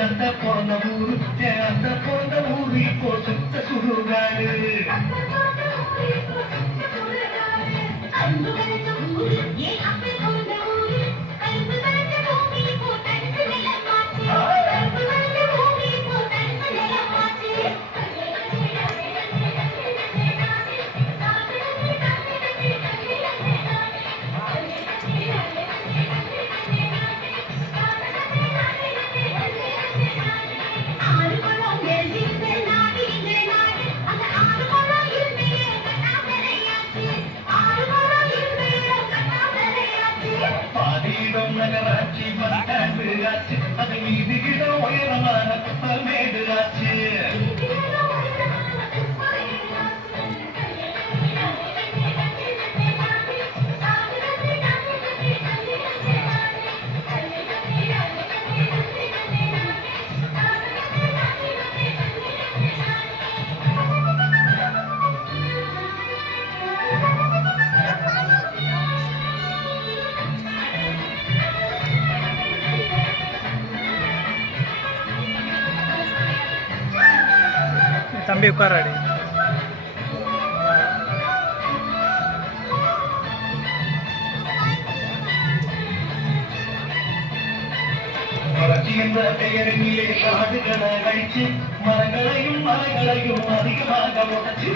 அந்த போன ஊரு அந்த போன ஊரு இப்போ சுத்த சுடுகாடு நகராட்சி பத்தாண்டு ஆச்சு அது மீது இடம் உயரமான மேடு ஆச்சு தம்பி உட்காராடி வளர்ச்சி என்ற பெயரிலே காடுகளை அழிச்சு மரங்களையும் மலைகளையும் அதிகமாக உடைச்சு